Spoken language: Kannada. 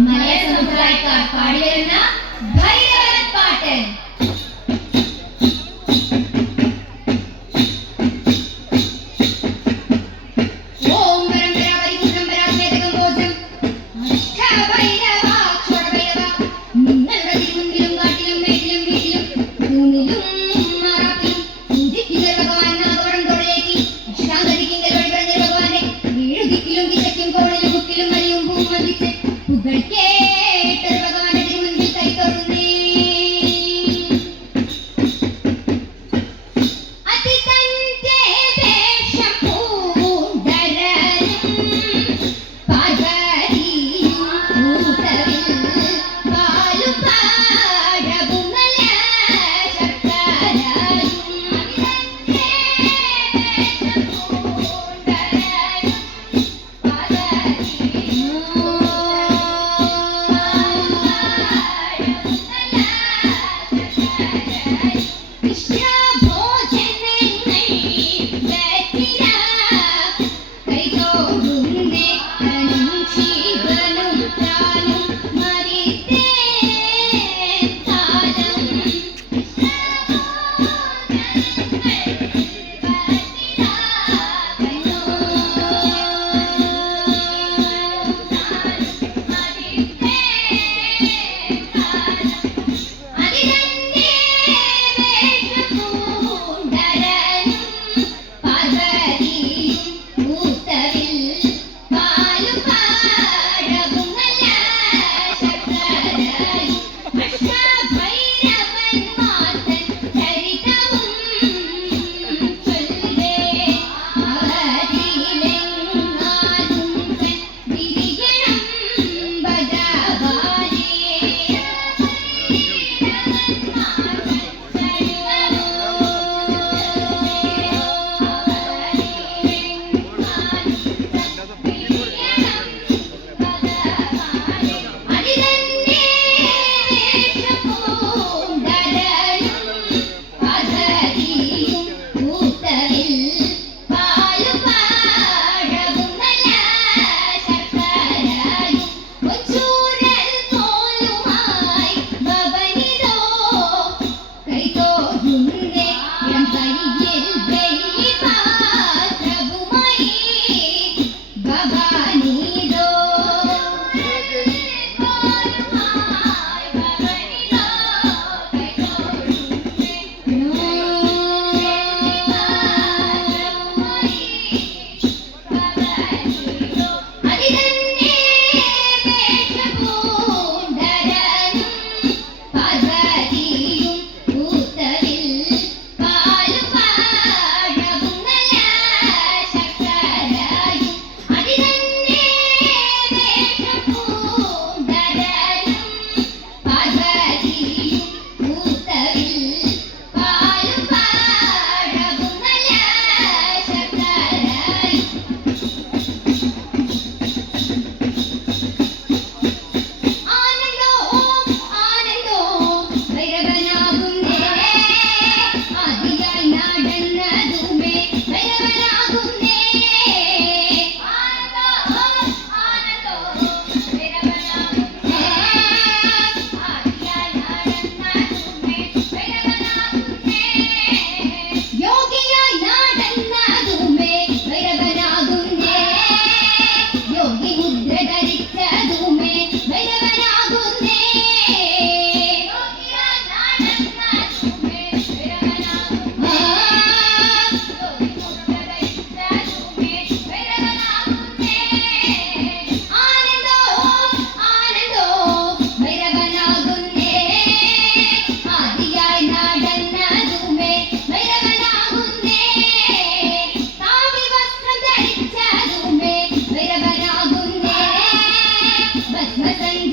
ಮನೆಯ ಸಂಪ್ರದಾಯಿಕ ಪಾಡಿಯನ್ನ ಧೈರ್ಯ Yeah. Thank you.